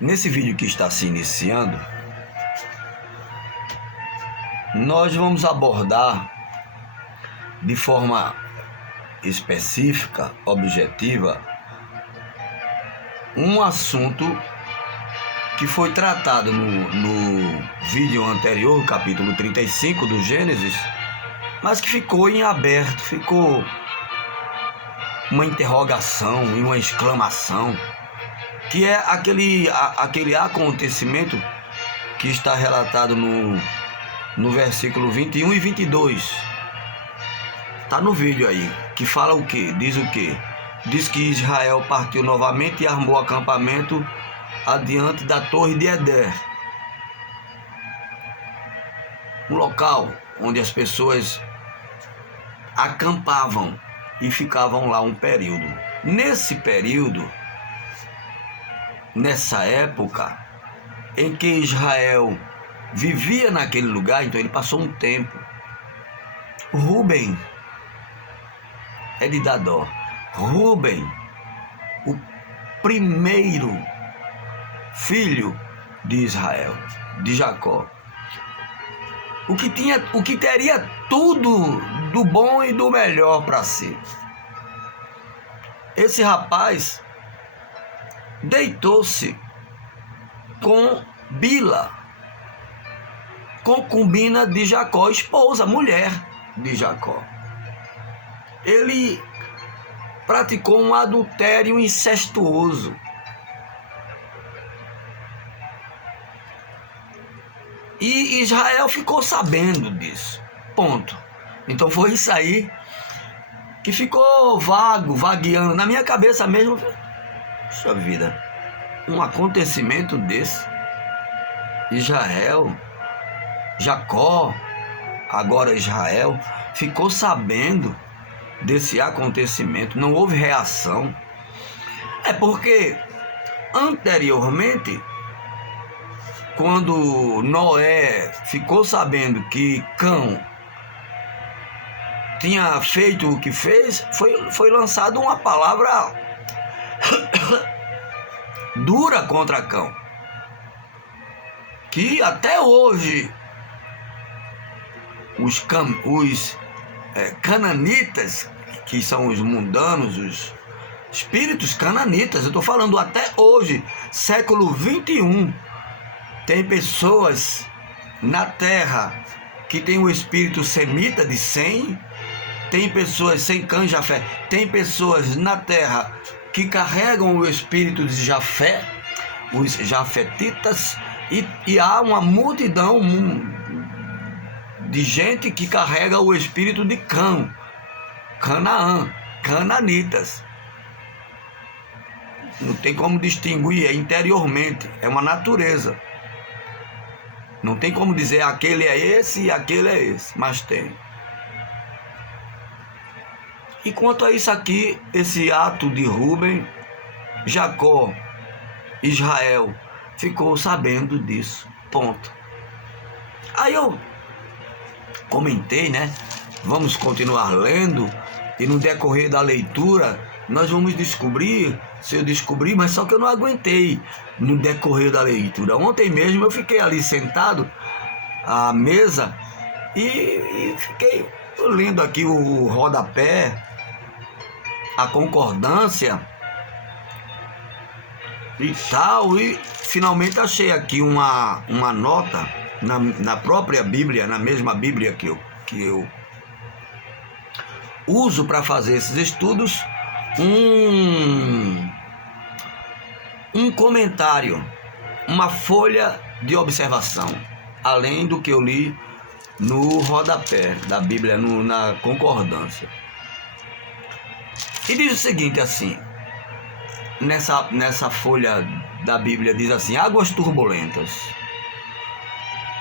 Nesse vídeo que está se iniciando, nós vamos abordar de forma específica, objetiva, um assunto que foi tratado no vídeo anterior, capítulo 35 do Gênesis, mas que ficou em aberto, ficou uma interrogação e uma exclamação, que é aquele acontecimento que está relatado no versículo 21 e 22. Está no vídeo aí, que fala o quê? Diz o quê? Diz que Israel partiu novamente e armou acampamento adiante da torre de Eder, um local onde as pessoas acampavam e ficavam lá um período. Nesse período, nessa época em que Israel vivia naquele lugar, então ele passou um tempo. Rúben é de dar dó. Rúben, o primeiro filho de Israel, de Jacó, o que teria tudo do bom e do melhor para si. Esse rapaz deitou-se com Bila, concubina de Jacó, esposa, mulher de Jacó. Ele praticou um adultério incestuoso. E Israel ficou sabendo disso. Ponto. Então foi isso aí que ficou vagueando na minha cabeça mesmo. Puxa vida, um acontecimento desse. Jacó, agora Israel, ficou sabendo desse acontecimento. Não houve reação. É porque anteriormente, quando Noé ficou sabendo que Cão tinha feito o que fez, foi lançada uma palavra dura contra Cão, que até hoje os cananitas, que são os mundanos, os espíritos cananitas, eu estou falando até hoje, século 21, tem pessoas na terra que tem o espírito semita de Sem, tem pessoas sem Cã, Jafé, tem pessoas na terra que carregam o espírito de Jafé, os jafetitas, e há uma multidão de gente que carrega o espírito de Cã, Canaã, cananitas. Não tem como distinguir, é interiormente, é uma natureza. Não tem como dizer aquele é esse e aquele é esse, mas tem. E quanto a isso aqui, esse ato de Rúben, Jacó, Israel, ficou sabendo disso, ponto. Aí eu comentei, né? Vamos continuar lendo e no decorrer da leitura nós vamos descobrir, se eu descobrir, mas só que eu não aguentei no decorrer da leitura. Ontem mesmo eu fiquei ali sentado à mesa e fiquei lendo aqui o rodapé, a concordância e tal, e finalmente achei aqui uma nota na própria Bíblia, na mesma Bíblia que eu uso para fazer esses estudos, um comentário, uma folha de observação, além do que eu li no rodapé da Bíblia, na concordância. E diz o seguinte assim, nessa folha da Bíblia diz assim: águas turbulentas.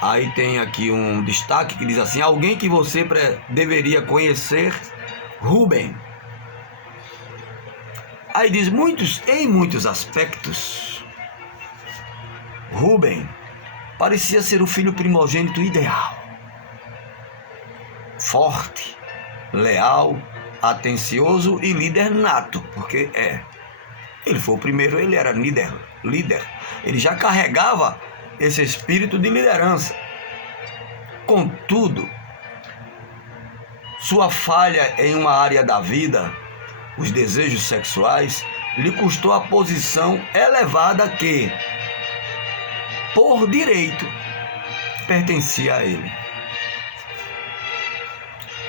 Aí tem aqui um destaque que diz assim: alguém que você deveria conhecer, Rúben. Aí diz: em muitos aspectos, Rúben parecia ser o filho primogênito ideal, forte, leal, atencioso e líder nato, porque Ele foi o primeiro, ele era líder. Ele já carregava esse espírito de liderança. Contudo, sua falha em uma área da vida, os desejos sexuais, lhe custou a posição elevada que, por direito, pertencia a ele.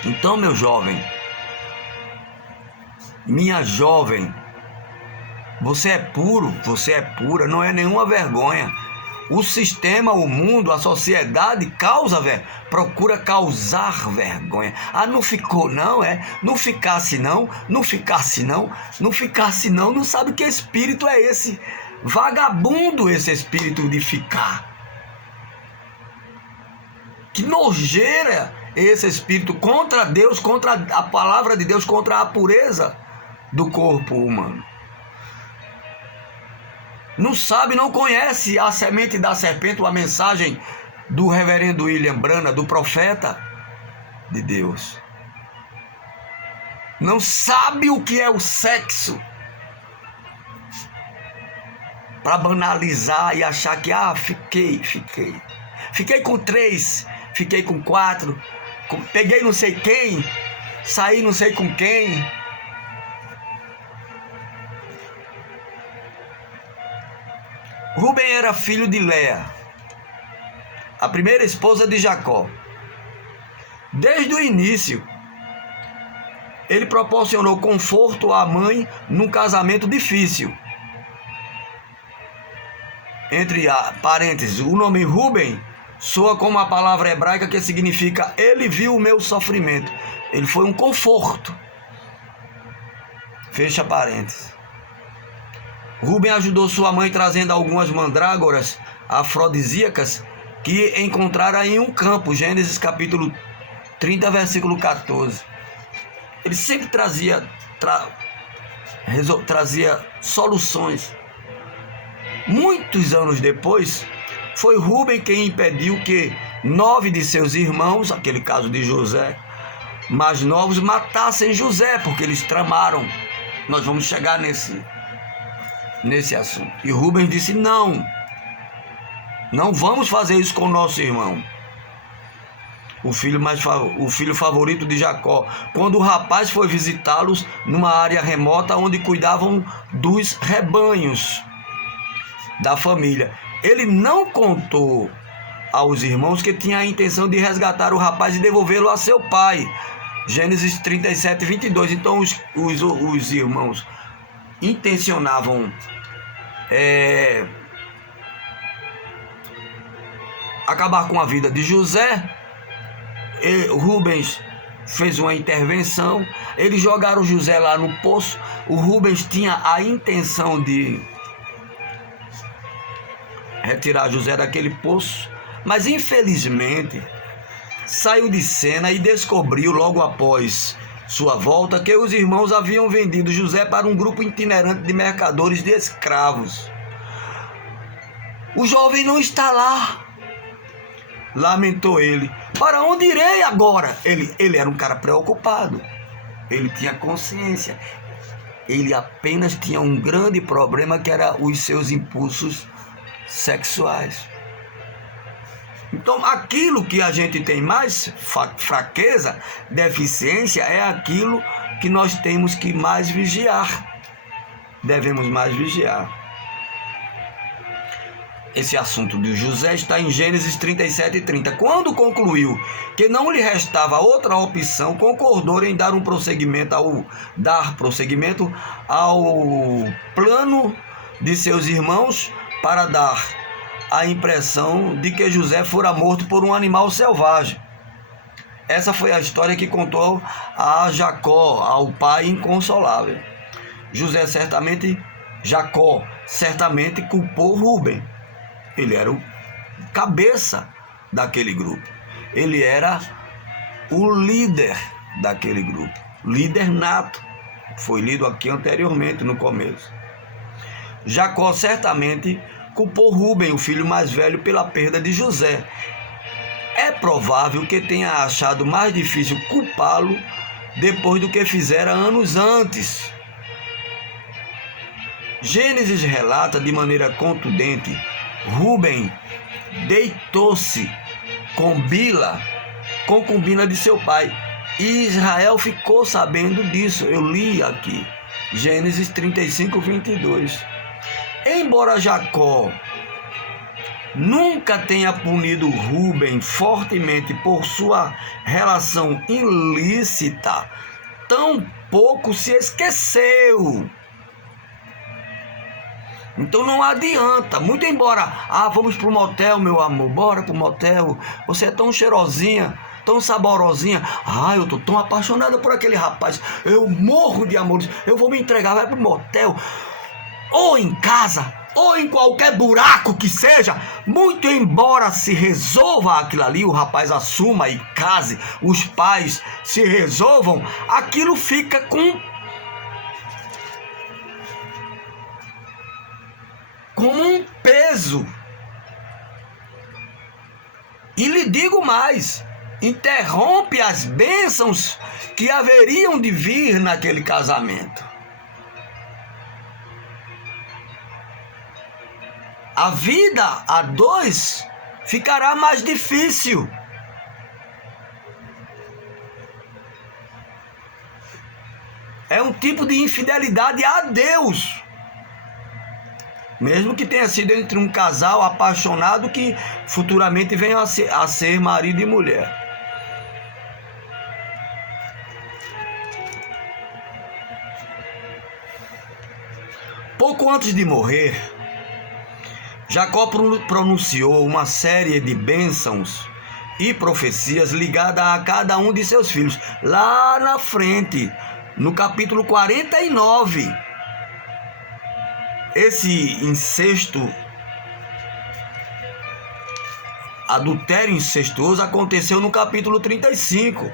Então, meu jovem, minha jovem, você é puro, você é pura, não é nenhuma vergonha. O sistema, o mundo, a sociedade procura causar vergonha. Ah, não ficou não, não ficasse não, não sabe que espírito é esse? Vagabundo esse espírito de ficar. Que nojeira esse espírito contra Deus, contra a palavra de Deus, contra a pureza do corpo humano. Não sabe, não conhece a semente da serpente, a mensagem do reverendo William Branham, do profeta de Deus. Não sabe o que é o sexo. Para banalizar e achar que, fiquei com 3, fiquei com 4, peguei não sei quem, saí não sei com quem. Rubem era filho de Léa, a primeira esposa de Jacó. Desde o início, ele proporcionou conforto à mãe num casamento difícil. Entre parênteses, o nome Rubem soa como a palavra hebraica que significa ele viu o meu sofrimento. Ele foi um conforto. Fecha parênteses. Rubem ajudou sua mãe trazendo algumas mandrágoras afrodisíacas que encontrara em um campo, Gênesis capítulo 30, versículo 14. Ele sempre trazia soluções. Muitos anos depois, foi Rubem quem impediu que 9 de seus irmãos, aquele caso de José, mais novos, matassem José, porque eles tramaram. Nós vamos chegar nesse assunto. E Rubem disse: não vamos fazer isso com o nosso irmão, o filho favorito de Jacó, quando o rapaz foi visitá-los numa área remota onde cuidavam dos rebanhos da família. Ele não contou aos irmãos que tinha a intenção de resgatar o rapaz e devolvê-lo a seu pai. Gênesis 37, 22. Então os irmãos intencionavam acabar com a vida de José. Rubens fez uma intervenção. Eles jogaram José lá no poço. O Rubens tinha a intenção de retirar José daquele poço, mas infelizmente saiu de cena e descobriu logo após sua volta que os irmãos haviam vendido José para um grupo itinerante de mercadores de escravos. O jovem não está lá, lamentou ele. Para onde irei agora? Ele era um cara preocupado, ele tinha consciência, ele apenas tinha um grande problema, que era os seus impulsos sexuais. Então, aquilo que a gente tem mais fraqueza, deficiência, é aquilo que nós temos que mais vigiar. Devemos mais vigiar. Esse assunto de José está em Gênesis 37 e 30. Quando concluiu que não lhe restava outra opção, concordou em dar prosseguimento ao plano de seus irmãos para dar a impressão de que José fora morto por um animal selvagem. Essa foi a história que contou a Jacó, ao pai inconsolável. Jacó certamente culpou Rubem. Ele era o cabeça daquele grupo. Ele era o líder daquele grupo. Líder nato. Foi lido aqui anteriormente, no começo. Jacó certamente culpou Rubem, o filho mais velho, pela perda de José. É provável que tenha achado mais difícil culpá-lo depois do que fizera anos antes. Gênesis relata de maneira contundente: Rúben deitou-se com Bila, concubina de seu pai, e Israel ficou sabendo disso. Eu li aqui, Gênesis 35, 22. Embora Jacó nunca tenha punido Rúben fortemente por sua relação ilícita, tampouco se esqueceu. Então não adianta, muito embora, vamos pro motel, meu amor, bora pro motel, você é tão cheirosinha, tão saborosinha, eu tô tão apaixonada por aquele rapaz, eu morro de amores, eu vou me entregar, vai pro motel, ou em casa, ou em qualquer buraco que seja, muito embora se resolva aquilo ali, o rapaz assuma e case, os pais se resolvam, aquilo fica como um peso. E lhe digo mais, interrompe as bênçãos que haveriam de vir naquele casamento. A vida a dois ficará mais difícil. É um tipo de infidelidade a Deus. Mesmo que tenha sido entre um casal apaixonado que futuramente venha a ser marido e mulher. Pouco antes de morrer, Jacó pronunciou uma série de bênçãos e profecias ligadas a cada um de seus filhos. Lá na frente, no capítulo 49, esse incesto, adultério incestuoso, aconteceu no capítulo 35.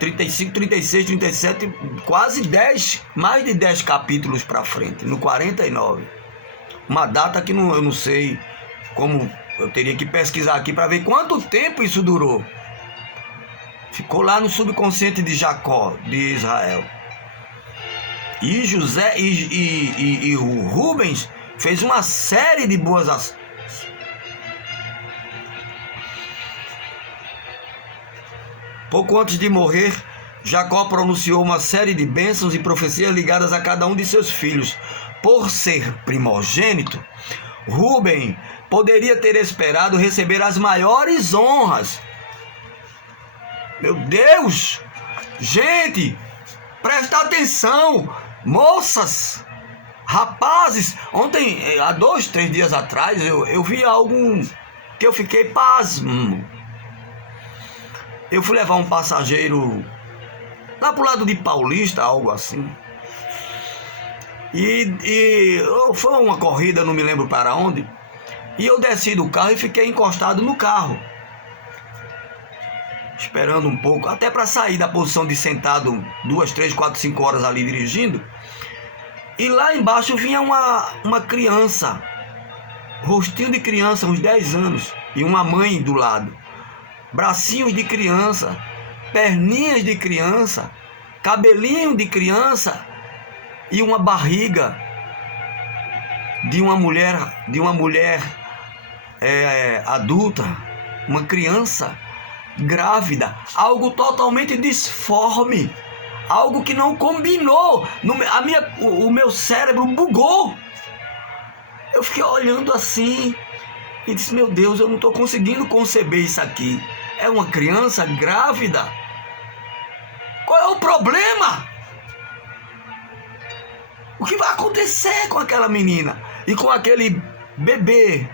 35, 36, 37, quase 10, mais de 10 capítulos para frente, no 49. Uma data que eu não sei como, eu teria que pesquisar aqui para ver quanto tempo isso durou. Ficou lá no subconsciente de Jacó, de Israel. E José e o Rubens fez uma série de boas ações. Pouco antes de morrer, Jacó pronunciou uma série de bênçãos e profecias ligadas a cada um de seus filhos. Por ser primogênito, Rúben poderia ter esperado receber as maiores honras. Meu Deus! Gente, presta atenção! Moças, rapazes, ontem, há 2, 3 dias atrás, eu vi algo que eu fiquei pasmo. Eu fui levar um passageiro lá pro lado de Paulista, algo assim. E foi uma corrida, não me lembro para onde. E eu desci do carro e fiquei encostado no carro, esperando um pouco, até para sair da posição de sentado 2, 3, 4, 5 horas ali dirigindo. E lá embaixo vinha uma criança, rostinho de criança, uns 10 anos, e uma mãe do lado. Bracinhos de criança, perninhas de criança, cabelinho de criança e uma barriga de uma mulher adulta, uma criança grávida, algo totalmente disforme, algo que não combinou. O meu cérebro bugou. Eu fiquei olhando assim e disse: meu Deus, eu não estou conseguindo conceber isso aqui. É uma criança grávida? Qual é o problema? O que vai acontecer com aquela menina e com aquele bebê?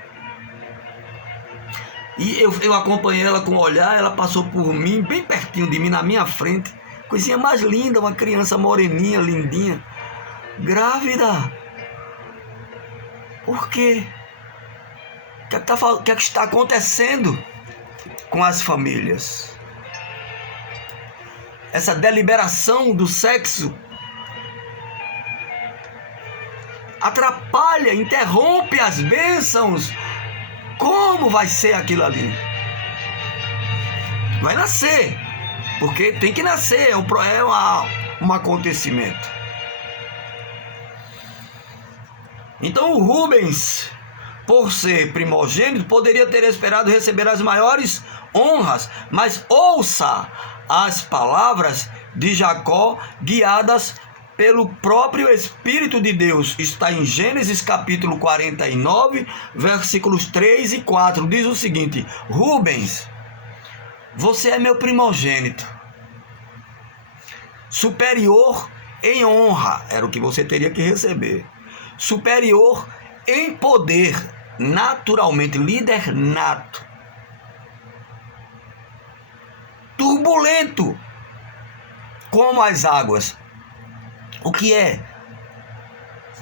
E eu acompanhei ela com o olhar, ela passou por mim, bem pertinho de mim, na minha frente. Coisinha mais linda, uma criança moreninha, lindinha, grávida. Por quê? O que é que está acontecendo com as famílias? Essa deliberação do sexo atrapalha, interrompe as bênçãos. Como vai ser aquilo ali? Vai nascer, porque tem que nascer, é um acontecimento. Então o Rubens, por ser primogênito, poderia ter esperado receber as maiores honras, mas ouça as palavras de Jacó, guiadas pelo próprio Espírito de Deus. Está em Gênesis capítulo 49, versículos 3 e 4. Diz o seguinte: Rubens, você é meu primogênito, superior em honra, era o que você teria que receber, superior em poder, naturalmente, líder nato, turbulento como as águas. O que é?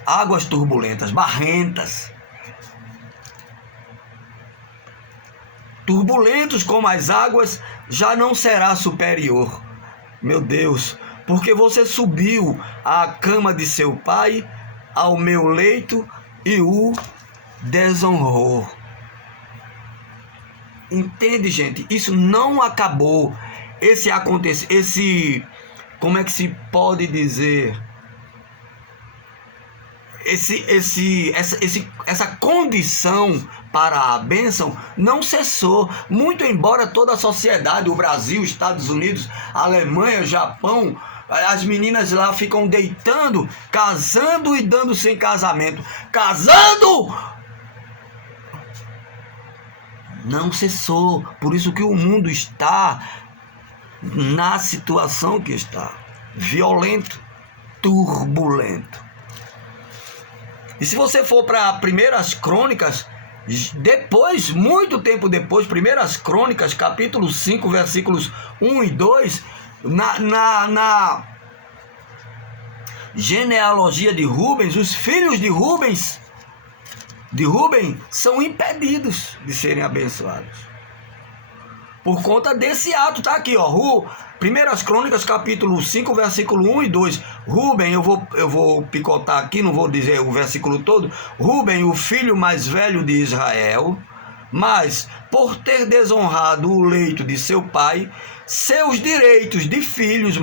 Águas turbulentas, barrentas. Turbulentos como as águas, já não será superior. Meu Deus, porque você subiu à cama de seu pai, ao meu leito, e o desonrou. Entende, gente? Isso não acabou. Como é que se pode dizer? Essa condição para a bênção não cessou, muito embora toda a sociedade, o Brasil, Estados Unidos, Alemanha, Japão, as meninas lá ficam deitando, casando e dando-se em casamento. Casando! Não cessou, por isso que o mundo está na situação que está, violento, turbulento. E se você for para Primeiras Crônicas, depois, muito tempo depois, Primeiras Crônicas, capítulo 5, versículos 1 e 2, na genealogia de Rubens, os filhos de Rubens são impedidos de serem abençoados. Por conta desse ato, tá aqui, ó, Primeiras Crônicas, capítulo 5, versículo 1 e 2. Rubem, eu vou picotar aqui, não vou dizer o versículo todo. Rubem, o filho mais velho de Israel, mas por ter desonrado o leito de seu pai, seus direitos de filho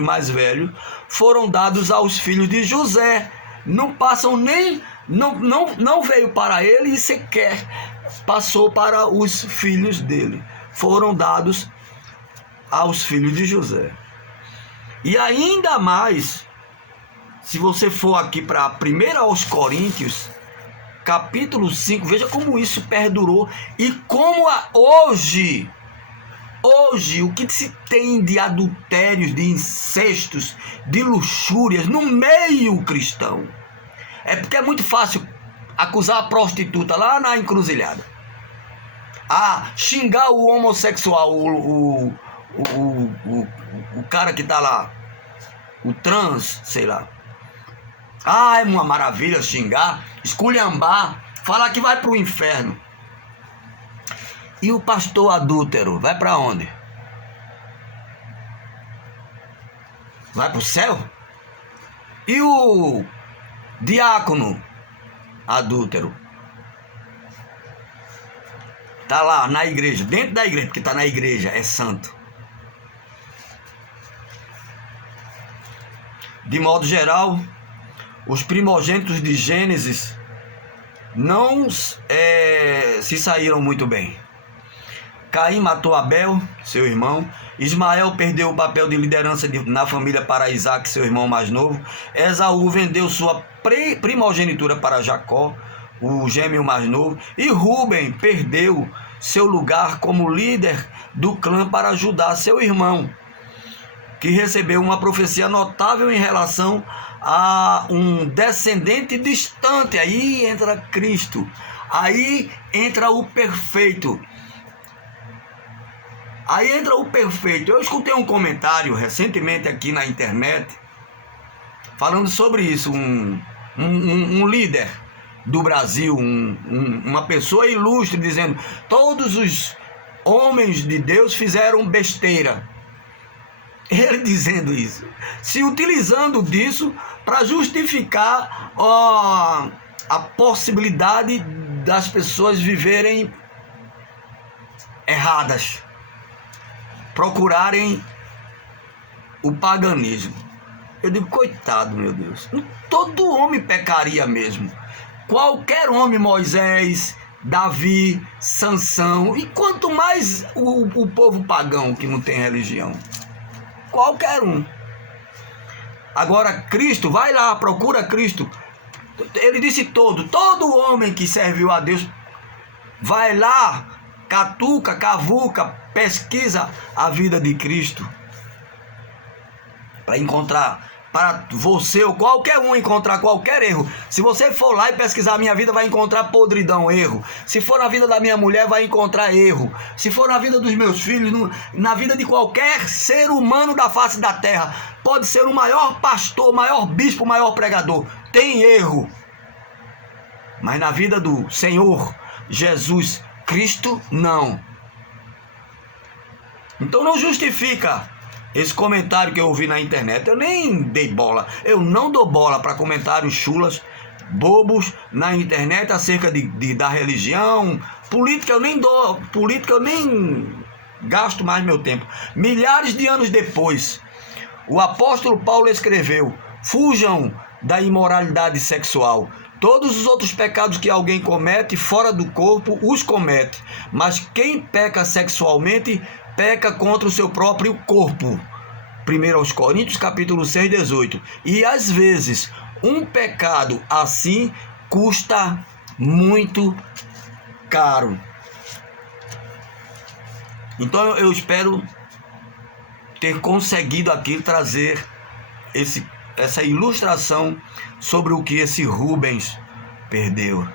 mais velho foram dados aos filhos de José. Não passam nem, não veio para ele e sequer passou para os filhos dele. Foram dados aos filhos de José. E ainda mais, se você for aqui para 1 aos Coríntios, capítulo 5, veja como isso perdurou e como hoje, o que se tem de adultérios, de incestos, de luxúrias no meio cristão. É porque é muito fácil acusar a prostituta lá na encruzilhada, xingar o homossexual, o cara que tá lá, o trans, sei lá. É uma maravilha xingar, esculhambar, falar que vai pro inferno. E o pastor adúltero vai para onde? Vai pro céu? E o diácono adúltero tá lá na igreja, dentro da igreja, porque tá na igreja, é santo. De modo geral, os primogênitos de Gênesis não se saíram muito bem. Caim matou Abel, seu irmão. Ismael perdeu o papel de liderança na família para Isaac, seu irmão mais novo. Esaú vendeu sua primogenitura para Jacó, o gêmeo mais novo. E Rubem perdeu seu lugar como líder do clã para ajudar seu irmão, que recebeu uma profecia notável em relação a um descendente distante. Aí entra Cristo, aí entra o perfeito. Eu escutei um comentário recentemente aqui na internet falando sobre isso. Um líder do Brasil, uma pessoa ilustre, dizendo: todos os homens de Deus fizeram besteira. Ele dizendo isso, se utilizando disso para justificar a possibilidade das pessoas viverem erradas, procurarem o paganismo. Eu digo, coitado, meu Deus. Todo homem pecaria mesmo. Qualquer homem, Moisés, Davi, Sansão, e quanto mais o povo pagão que não tem religião. Qualquer um. Agora, Cristo, vai lá, procura Cristo. Ele disse todo homem que serviu a Deus, vai lá, catuca, cavuca, pesquisa a vida de Cristo. Para encontrar, para você ou qualquer um encontrar qualquer erro. Se você for lá e pesquisar a minha vida, vai encontrar podridão, erro. Se for na vida da minha mulher, vai encontrar erro. Se for na vida dos meus filhos, na vida de qualquer ser humano da face da terra, pode ser o maior pastor, o maior bispo, o maior pregador, tem erro. Mas na vida do Senhor Jesus Cristo, não. Então não justifica esse comentário que eu ouvi na internet. Eu nem dei bola. Eu não dou bola para comentários chulas, bobos na internet acerca da religião. Política eu nem dou. Política eu nem gasto mais meu tempo. Milhares de anos depois, o apóstolo Paulo escreveu: fujam da imoralidade sexual. Todos os outros pecados que alguém comete fora do corpo, os comete. Mas quem peca sexualmente, peca contra o seu próprio corpo. 1 Coríntios capítulo 6, 18. E às vezes, um pecado assim custa muito caro. Então eu espero ter conseguido aqui trazer essa ilustração sobre o que esse Rubens perdeu.